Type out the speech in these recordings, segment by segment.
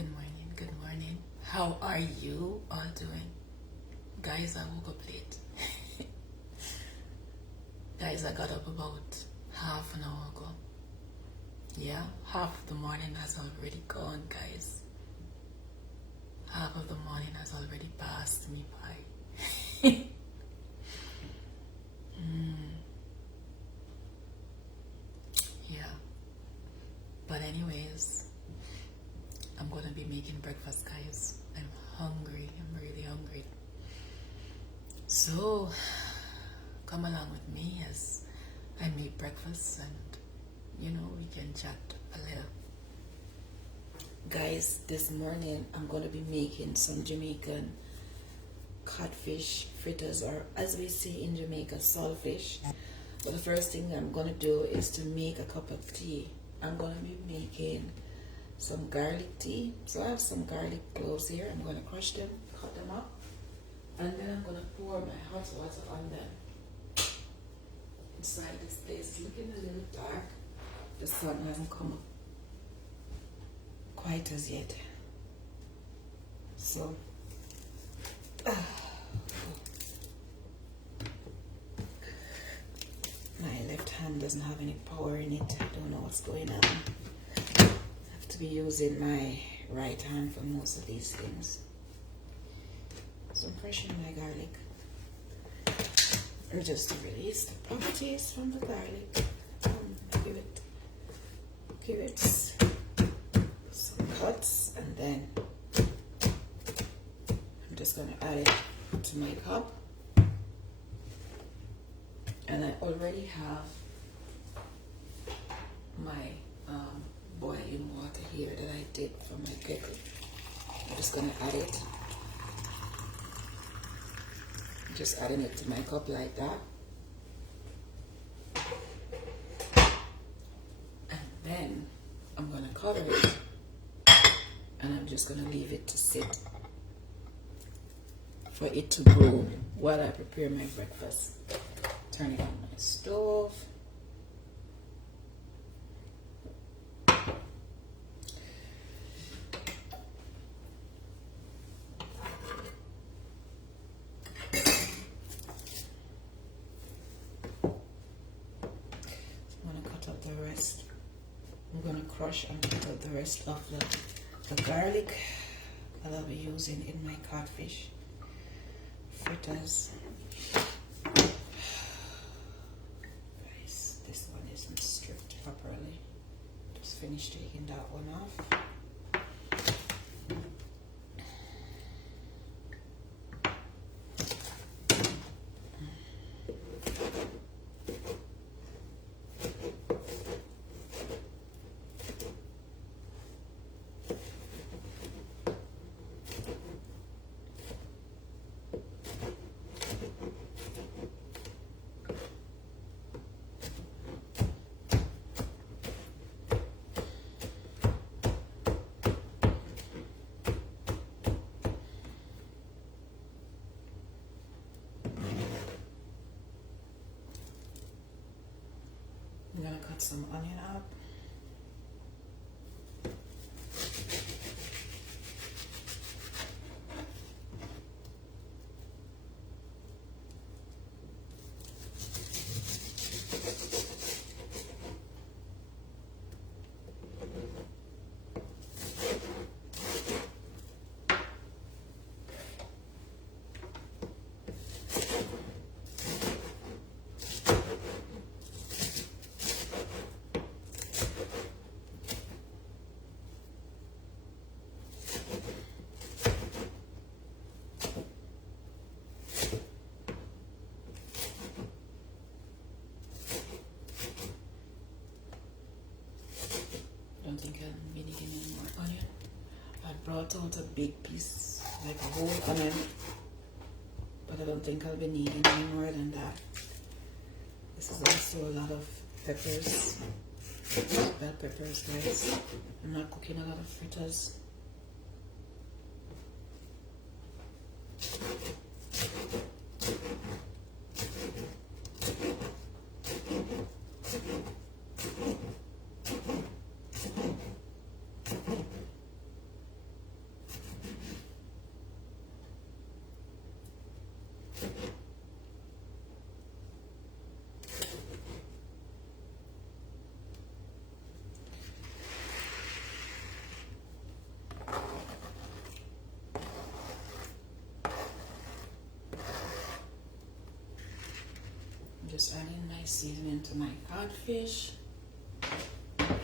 Good morning, good morning. How are you all doing? Guys, I woke up late. Guys, I got up about half an hour ago. Yeah, half of the morning has already gone, guys. Half of the morning has already passed me by. Yeah. But anyways, I'm going to be making breakfast, guys. I'm hungry. I'm really hungry. So, come along with me as I make breakfast and, we can chat a little. Guys, this morning I'm going to be making some Jamaican codfish fritters, or as we say in Jamaica, saltfish. But the first thing I'm going to do is to make a cup of tea. I'm going to be making some garlic tea. So I have some garlic cloves here. I'm going to crush them, cut them up, and then I'm going to pour my hot water on them. Inside this place is looking a little dark. The sun hasn't come up quite as yet. So, my left hand doesn't have any power in it. I don't know what's going on. I have to be using my right hand for most of these things. So I'm crushing my garlic. Or just to release the properties from the garlic. Give it some cuts, and then I'm just going to add it to my cup. And I already have my boiling water here that I did for my kettle. I'm just going to add it. Just adding it to my cup like that. And then I'm going to cover it. And I'm just going to leave it to sit for it to brew while I prepare my breakfast. Turn it on my stove. I'm going to crush and cut out the rest of the garlic that I'll be using in my codfish fritters. Guys, this one isn't stripped properly. Just finished taking that one off. I'm going to cut some onion up. I don't think I'll be needing any more onion. I brought out a big piece, like a whole onion, but I don't think I'll be needing any more than that. This is also a lot of peppers, bell peppers, guys. I'm not cooking a lot of fritters. just adding my seasoning to my codfish. And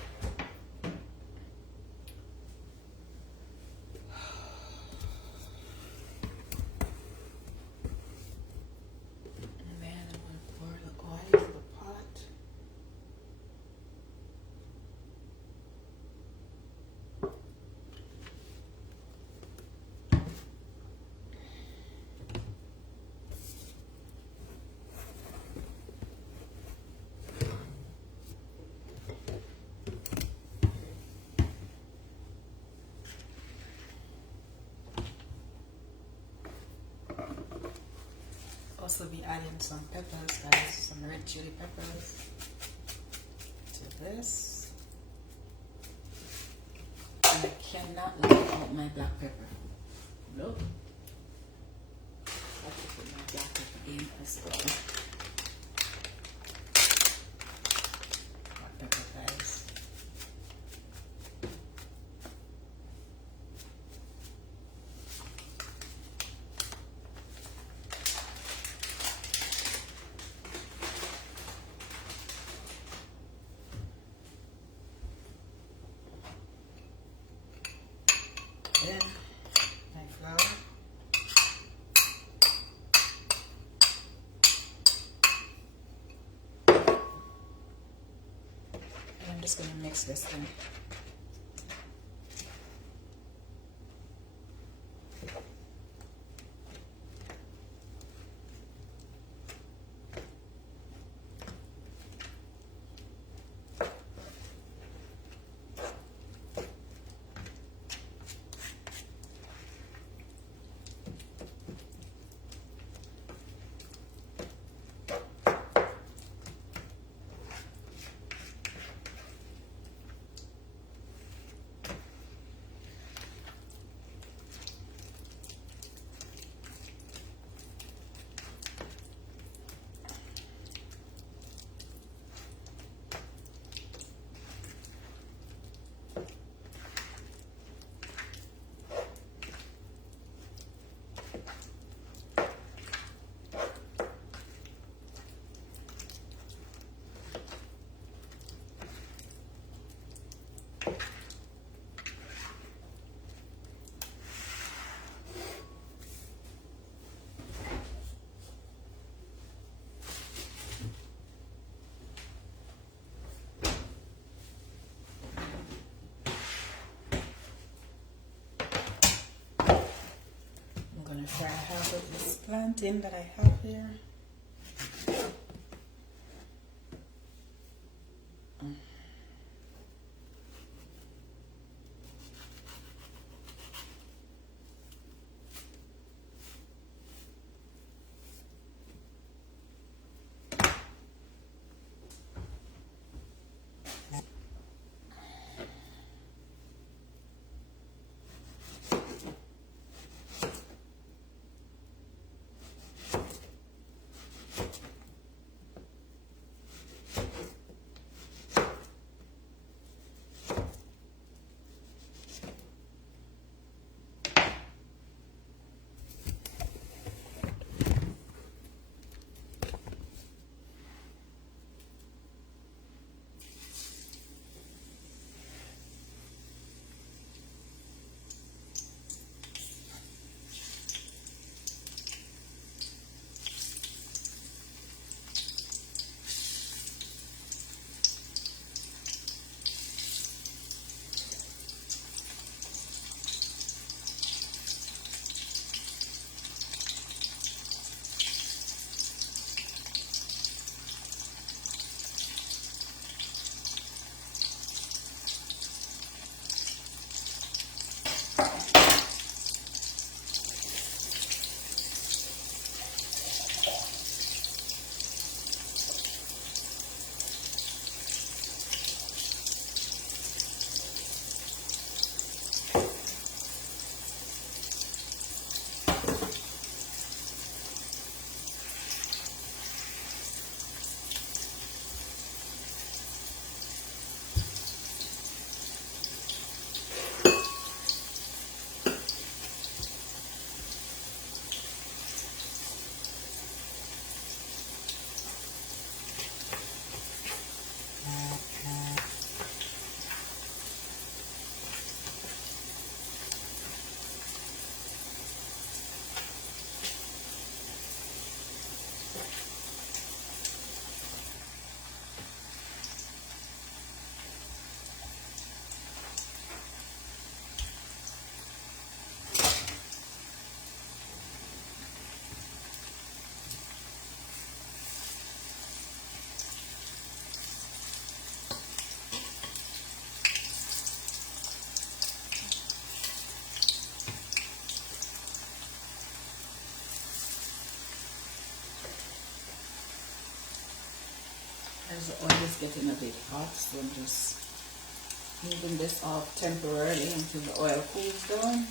then I'm going to pour the oil in the pot. Also be adding some peppers, guys, some red chili peppers to this. And I cannot leave out my black pepper. Nope. I have to put my black pepper in as well. Black pepper, guys. Then my flour. And I'm just going to mix this in. Fry half of this plantain that I have here. is getting a bit hot, so I'm just moving this off temporarily until the oil cools down.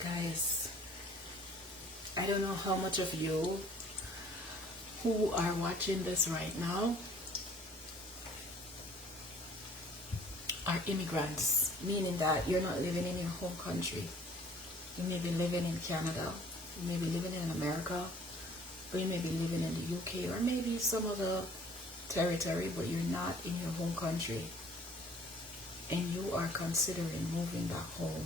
Guys, I don't know how much of you who are watching this right now are immigrants, meaning that you're not living in your home country. You may be living in Canada, you may be living in America, or you may be living in the UK, or maybe some other territory, but you're not in your home country, and you are considering moving back home.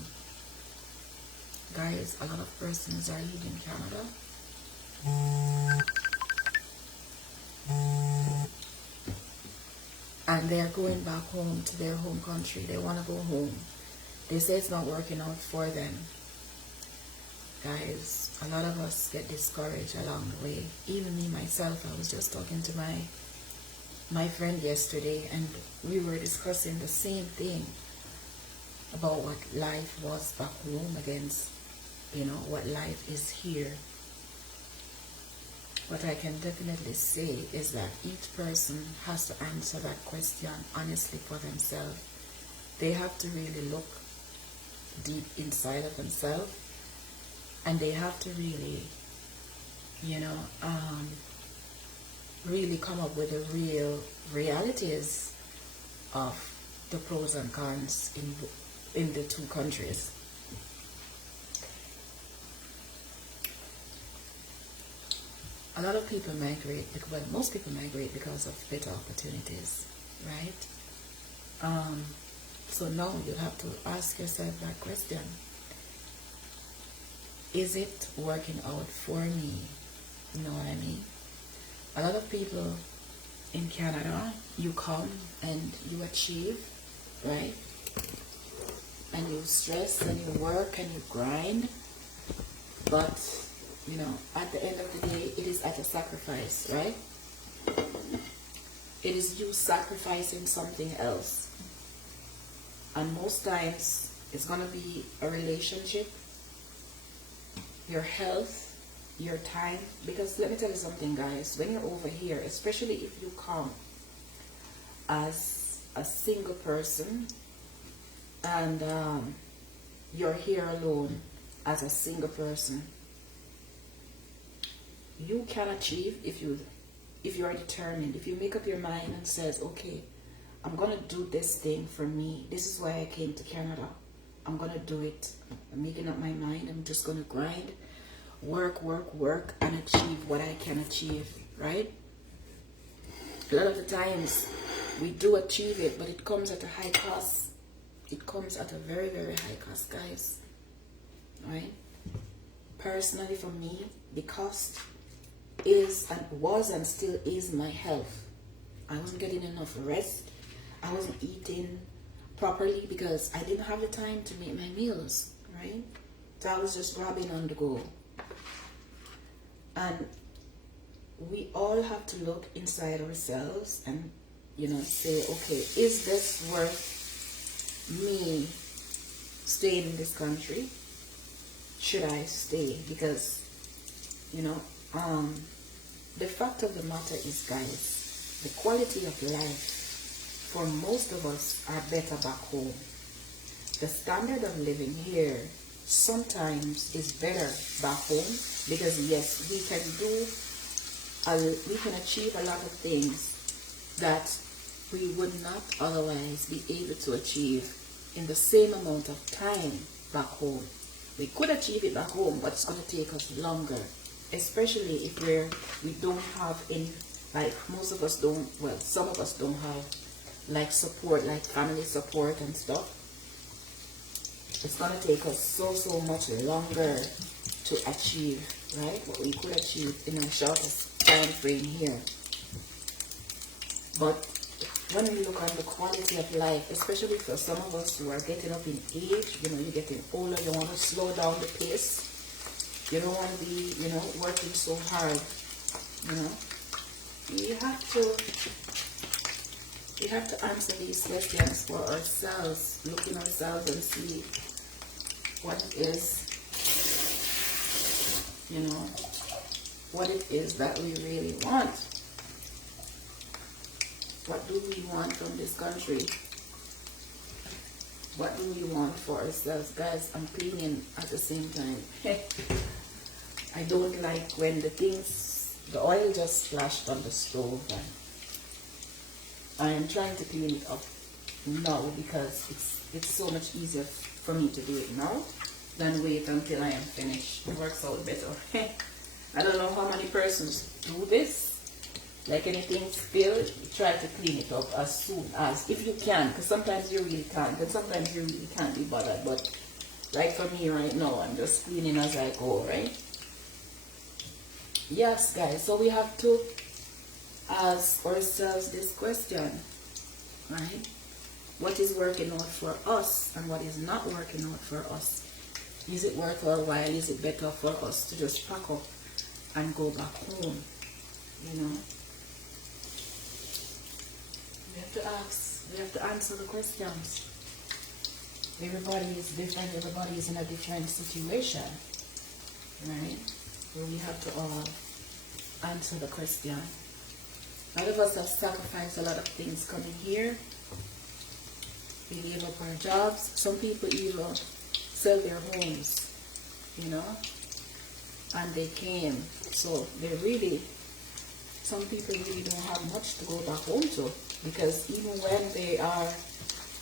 Guys, a lot of persons are leaving Canada. And they're going back home to their home country. They want to go home. They say it's not working out for them. Guys, a lot of us get discouraged along the way. Even me, myself, I was just talking to my friend yesterday, and we were discussing the same thing about what life was back home against, you know, what life is here. What I can definitely say is that each person has to answer that question honestly for themselves. They have to really look deep inside of themselves, and they have to really, you know, really come up with the real realities of the pros and cons in the two countries. A lot of people migrate, well, most people migrate because of better opportunities, right? So now you have to ask yourself that question. Is it working out for me? You know what I mean? A lot of people in Canada, you come and you achieve, right? And you stress and you work and you grind, but you know, at the end of the day, it is at a sacrifice, right? It is you sacrificing something else. And most times, it's going to be a relationship, your health, your time. Because let me tell you something, guys. When you're over here, especially if you come as a single person, and you're here alone as a single person, you can achieve if you are determined. If you make up your mind and says, okay, I'm gonna do this thing for me. This is why I came to Canada. I'm gonna do it. I'm making up my mind. I'm just gonna grind, work, and achieve what I can achieve, right? A lot of the times we do achieve it, but it comes at a high cost. It comes at a very, very high cost, guys, right? Personally, for me, the cost is and was and still is my health. I wasn't getting enough rest. I wasn't eating properly because I didn't have the time to make my meals, right? So I was just grabbing on the go. And we all have to look inside ourselves and, you know, say, okay, is this worth me staying in this country? Should I stay? Because, you know, the fact of the matter is, guys, the quality of life for most of us are better back home. The standard of living here sometimes is better back home because yes, we can achieve a lot of things that we would not otherwise be able to achieve in the same amount of time back home. We could achieve it back home, but it's going to take us longer. Especially if we don't have any, like most of us don't, well, some of us don't have like support, like family support and stuff, it's gonna take us so much longer to achieve, right? What we could achieve in a shortest time frame here. But when we look on the quality of life, especially for some of us who are getting up in age, you know, you're getting older, you want to slow down the pace. You don't want to be, you know, working so hard, you know. We have to answer these questions for ourselves, look in ourselves and see what it is, you know, what it is that we really want. What do we want from this country? What do we want for ourselves? Guys, I'm cleaning at the same time. I don't like when the oil just splashed on the stove, and I am trying to clean it up now because it's so much easier for me to do it now than wait until I am finished. It works out better. I don't know how many persons do this. Like anything spilled, try to clean it up as soon as, if you can, because sometimes you really can't, and sometimes you really can't be bothered. But like for me right now, I'm just cleaning as I go, right? Yes, guys, so we have to ask ourselves this question, right? What is working out for us and what is not working out for us? Is it worth our while? Is it better for us to just pack up and go back home? You know? We have to ask, we have to answer the questions. Everybody is different, everybody is in a different situation, right? Where we have to all answer the question. A lot of us have sacrificed a lot of things coming here. We gave up our jobs. Some people even sell their homes, you know, and they came. So they really, some people really don't have much to go back home to, because even when they are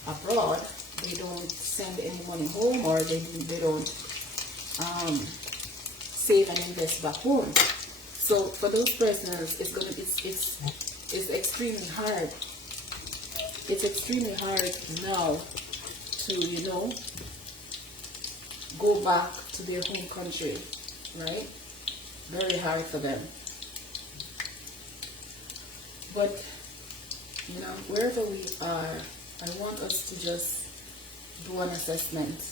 abroad, they don't send any money home, or they don't save and invest back home. So for those persons, it's extremely hard. It's extremely hard now to, you know, go back to their home country, right? Very hard for them. But, you know, wherever we are, I want us to just do an assessment,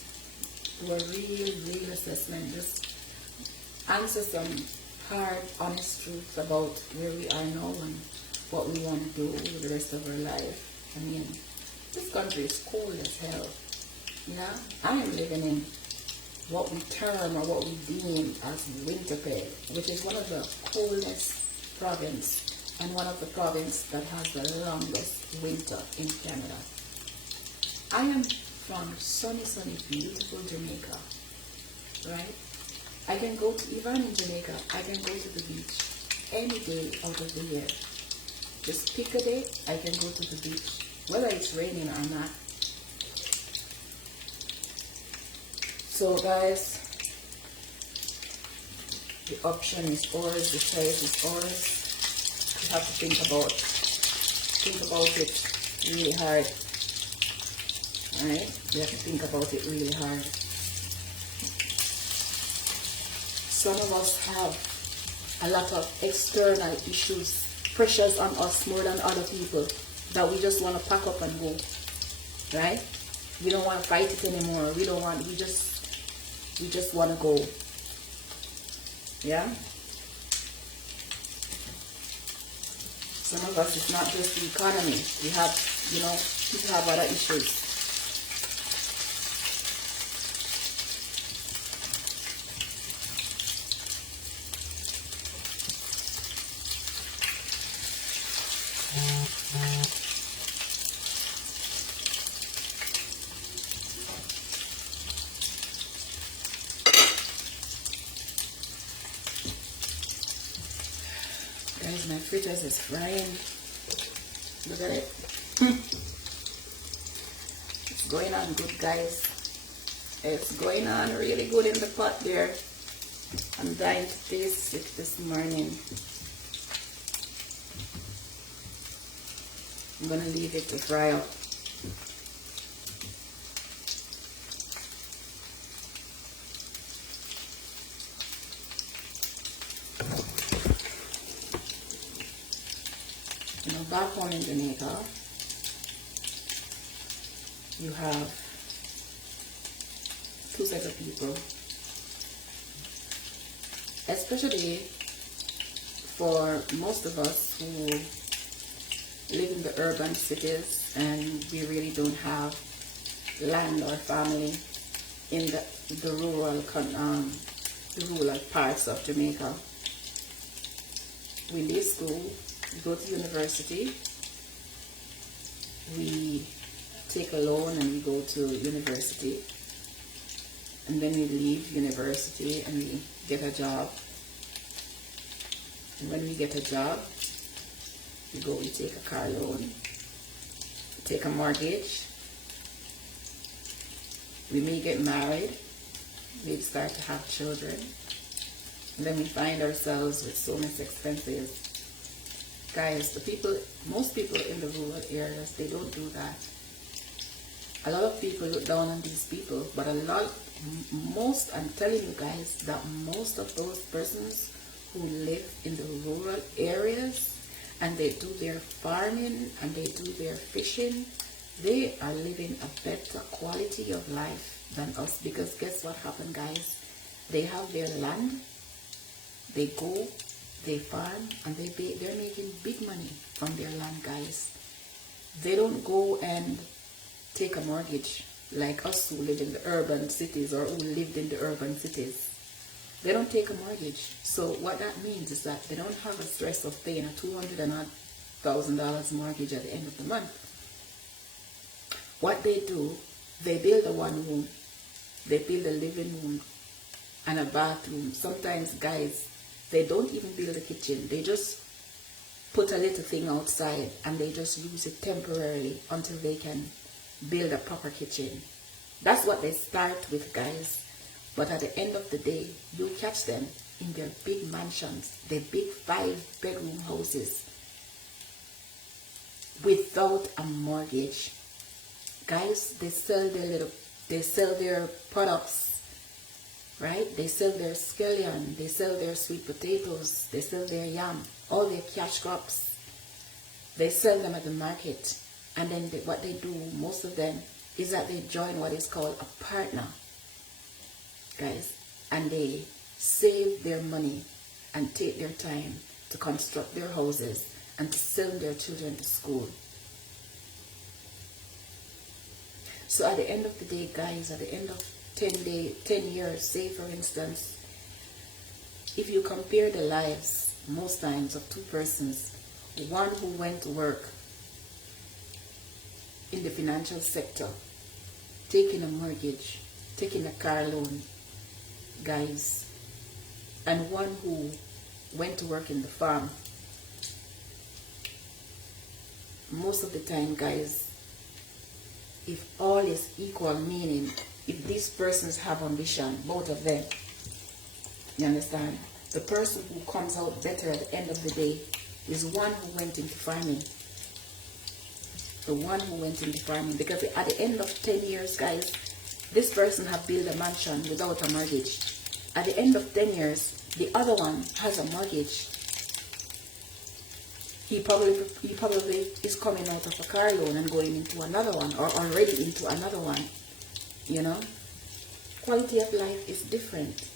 do a real assessment, just answer some hard, honest truths about where we are now and what we want to do with the rest of our life. I mean, this country is cold as hell. Yeah, I am living in what we term or what we deem as Winnipeg, which is one of the coldest province and one of the provinces that has the longest winter in Canada. I am from sunny, beautiful Jamaica, right? I can go to, even in Jamaica, I can go to the beach any day out of the year. Just pick a day, I can go to the beach, whether it's raining or not. So guys, the option is ours, the choice is ours. You have to think about it really hard. Alright? You have to think about it really hard. Some of us have a lot of external issues, pressures on us more than other people, that we just want to pack up and go. Right? We don't want to fight it anymore. We just want to go. Yeah? Some of us, it's not just the economy. We have, you know, people have other issues. Guys, my fritters is frying. Look at it. It's going on good, guys. It's going on really good in the pot there. I'm dying to taste it this morning. I'm gonna leave it to fry up. You know, back home in Jamaica, you have two sets of people, especially for most of us who live in the urban cities and we really don't have land or family in the rural parts of Jamaica. We leave school, we go to university, we take a loan and we go to university, and then we leave university and we get a job. And when we get a job, we take a car loan, we take a mortgage, we may get married, we start to have children, and then we find ourselves with so much expenses. Guys, most people in the rural areas, they don't do that. A lot of people look down on these people, but I'm telling you guys that most of those persons who live in the rural areas and they do their farming and they do their fishing, they are living a better quality of life than us, because guess what happened, guys? They have their land, they go, they farm, and they're making big money from their land, guys. They don't go and take a mortgage like us who live in the urban cities or who lived in the urban cities. They don't take a mortgage. So what that means is that they don't have a stress of paying a $200,000 mortgage at the end of the month. What they do, they build a one room, they build a living room and a bathroom. Sometimes, guys, they don't even build a kitchen. They just put a little thing outside and they just use it temporarily until they can build a proper kitchen. That's what they start with, guys. But at the end of the day, you catch them in their big mansions, their big 5-bedroom houses without a mortgage. Guys, they sell their products, right? They sell their scallion, they sell their sweet potatoes, they sell their yam, all their cash crops. They sell them at the market. And then what they do, most of them, is that they join what is called a partner, guys. And they save their money and take their time to construct their houses and to send their children to school. So at the end of the day, guys, at the end of 10 years, say for instance, if you compare the lives most times of two persons, one who went to work in the financial sector, taking a mortgage, taking a car loan, guys, and one who went to work in the farm, most of the time, guys, if all is equal, meaning if these persons have ambition, both of them, you understand, the person who comes out better at the end of the day is one who went into farming. The one who went into farming, because at the end of 10 years, guys, this person have built a mansion without a mortgage. At the end of 10 years, the other one has a mortgage. He probably is coming out of a car loan and going into another one, or already into another one. You know, quality of life is different.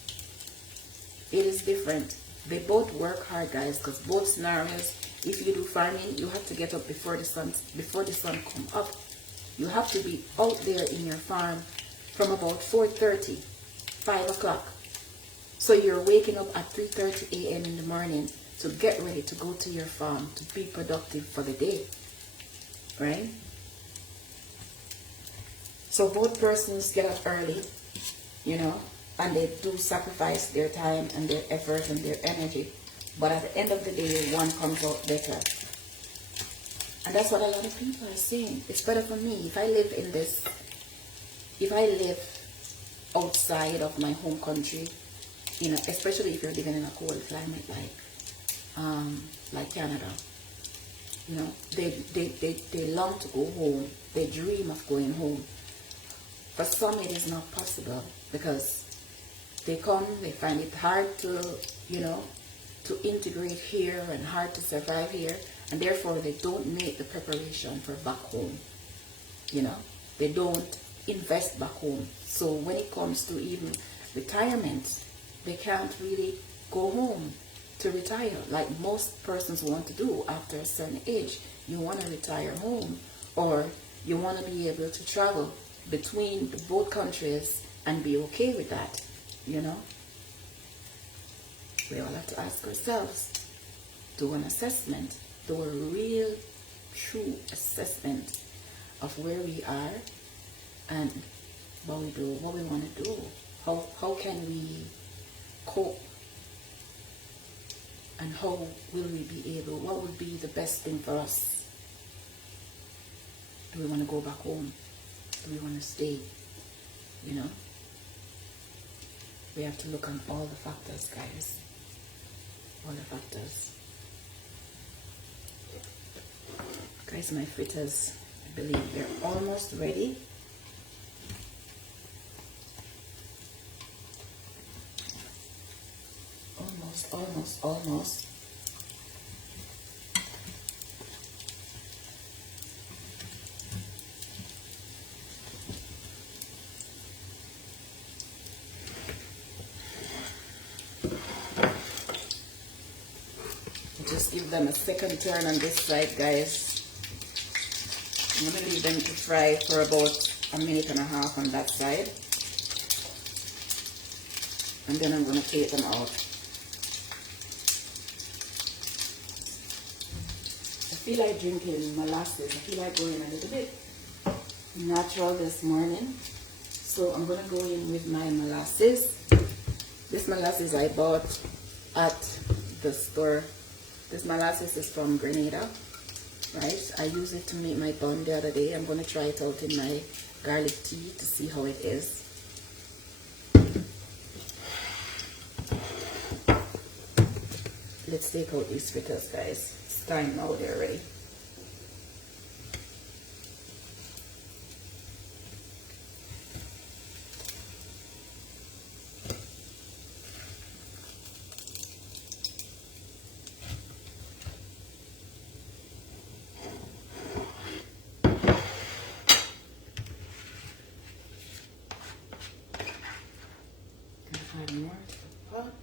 It is different. They both work hard, guys, because both scenarios, if you do farming, you have to get up before the sun come up. You have to be out there in your farm from about 4:30, 5 o'clock. So you're waking up at 3:30 a.m. in the morning to get ready to go to your farm to be productive for the day, right? So both persons get up early, you know, and they do sacrifice their time and their effort and their energy. But at the end of the day, one comes out better. And that's what a lot of people are saying. It's better for me if I live outside of my home country, you know, especially if you're living in a cold climate like Canada. You know, they long to go home. They dream of going home. For some, it is not possible because they come, they find it hard to, you know, to integrate here and hard to survive here, and therefore they don't make the preparation for back home. You know, they don't invest back home. So when it comes to even retirement, they can't really go home to retire like most persons want to do after a certain age. You want to retire home, or you want to be able to travel between both countries and be okay with that, you know. We all have to ask ourselves, do an assessment, do a real, true assessment of where we are and what we do, what we want to do. How can we cope? And how will we be able, what would be the best thing for us? Do we want to go back home? Do we want to stay? You know? We have to look on all the factors, guys. All the factors. Guys, my fritters, I believe they're almost ready. Almost. Just give them a second turn on this side, guys. I'm going to leave them to fry for about a minute and a half on that side. And then I'm going to take them out. I feel like drinking molasses. I feel like going a little bit natural this morning. So I'm going to go in with my molasses. This molasses I bought at the store. This molasses is from Grenada, right? I used it to make my bun the other day. I'm going to try it out in my garlic tea to see how it is. Let's take out these fritters, guys. It's time now, they're ready. Add more to the pot.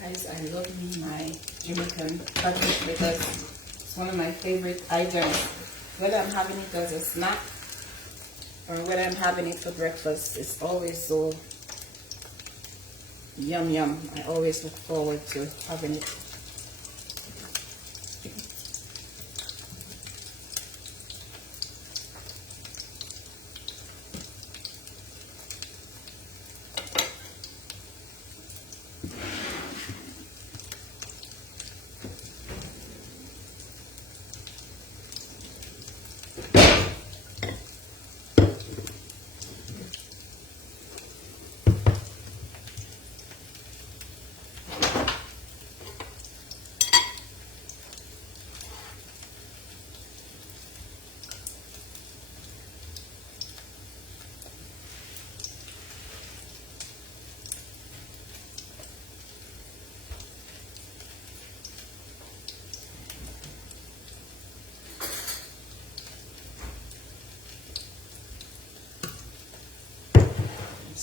Guys, I love me my Jamaican cutlet because it's one of my favorite items. Whether I'm having it as a snack or whether I'm having it for breakfast, it's always so yum yum. I always look forward to having it.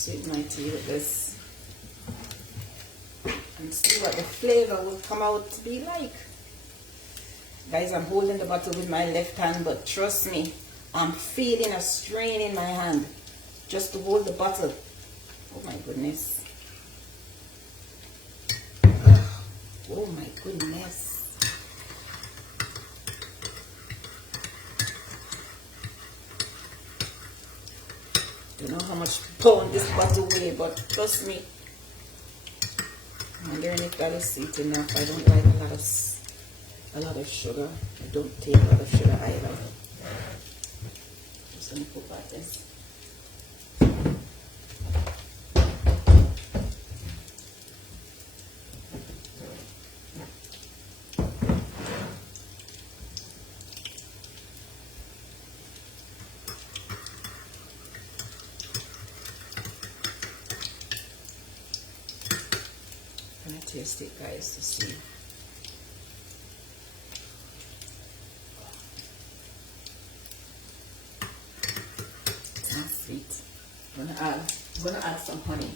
sweeten my tea with this and see what the flavor will come out to be like. Guys, I'm holding the bottle with my left hand, but trust me, I'm feeling a strain in my hand just to hold the bottle. Oh my goodness. Oh my goodness. Don't know how much pound this bottle weighs, but trust me, I'm wondering if that is sweet enough. I don't like a lot of sugar. I don't take a lot of sugar either. Just gonna put back this. I'm gonna taste it, guys, to see. Sweet. I'm gonna add some honey.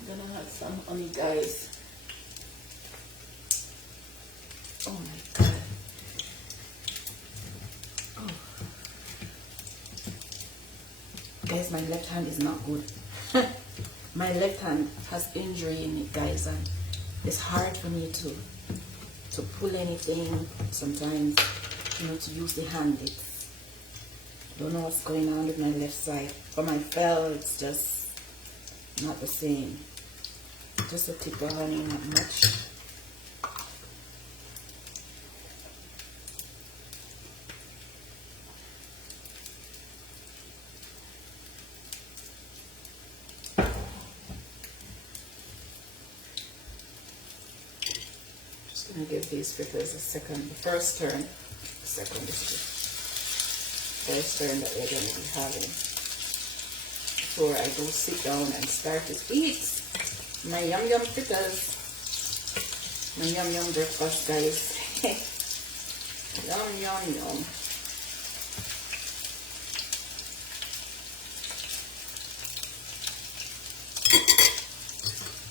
I'm gonna add some honey, guys. Oh my god. Oh. Guys, my left hand is not good. My left hand has injury in it, guys, and it's hard for me to pull anything sometimes, you know, to use the hand. Don't know what's going on with my left side. For my fell, it's just not the same. Just a tip of honey, not much. Just gonna give these fritters a second. The first turn. The second is first turn that we're going to be having before I go sit down and start to eat my yum yum fritters, my yum yum breakfast, guys. Yum yum yum.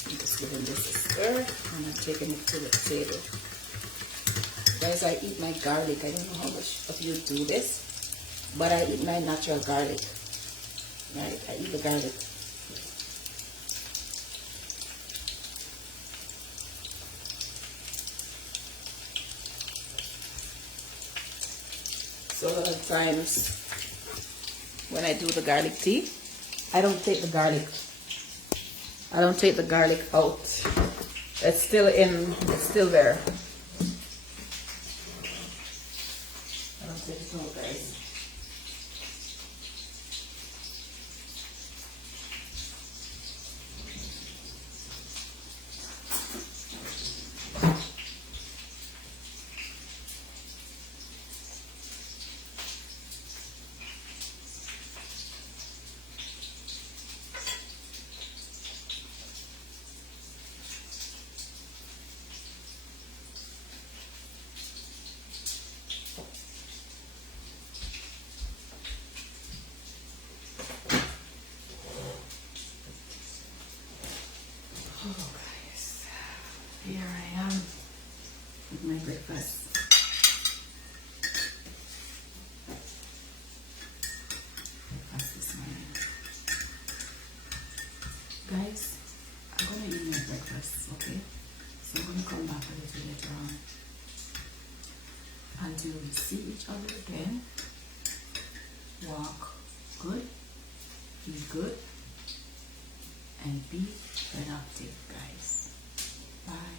I'm just giving this a stir and I'm taking it to the table. Guys, I eat my garlic. I don't know how much of you do this, but I eat my natural garlic, right? I eat the garlic. So a lot of times when I do the garlic tea, I don't take the garlic out. It's still there. I don't take it out, guys. Oh, guys, here I am with my breakfast. Breakfast this morning. Guys, I'm going to eat my breakfast, okay? So I'm going to come back a little later on until we see each other again. Walk good, be good, and be productive, guys. Bye.